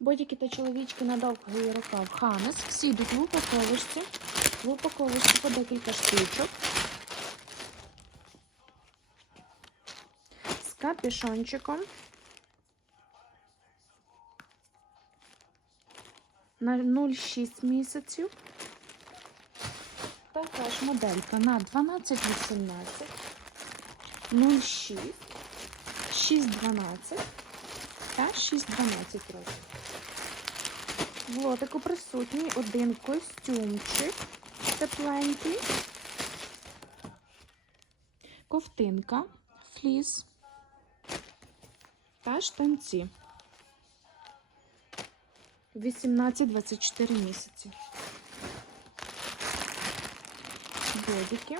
Бодіки та чоловічки на довгий рукав Ханес. Всі йдуть в упаковочці. В упаковочці по декілька штучок. З капюшончиком. На 0,6 місяців. Така ж моделька на 12-18, 0,6, 6,12 та 6-12 років. В лотику присутній один костюмчик тепленький, ковтинка, фліс та штанці. 18-24 місяці. Бодіки.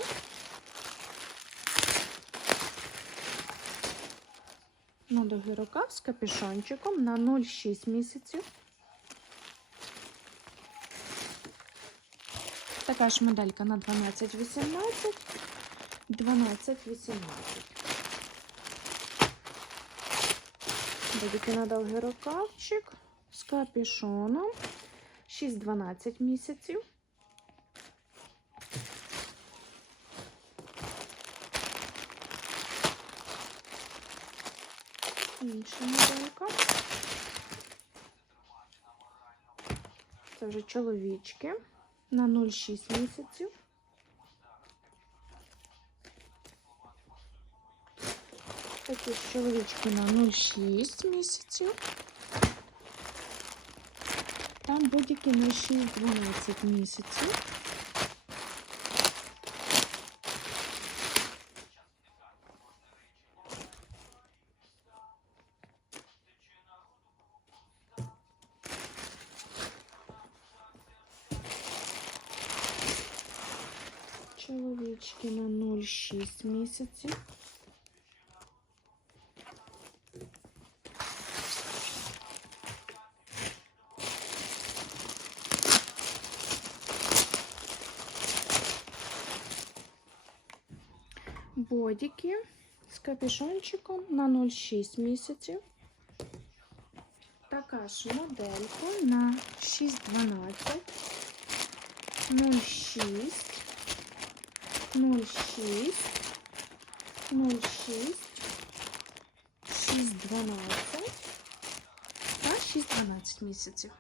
На довгий рукав з капюшончиком на 0,6 місяців. Така ж моделька на 12-18, 12-18. Будете на довгий рукавчик з капюшоном 6-12 місяців. Інша моделька. Це вже чоловічки на 0,6 місяців. Такі чоловічки на 0,6 місяців. Там будь-які на 6-12 місяців. Чоловічки на 0,6 місяців. Бодіки з капюшончиком на 0,6 місяців. Така ж моделька на 6,12, 0,6, 0,6, 0,6, 6,12 та 6,12 місяців.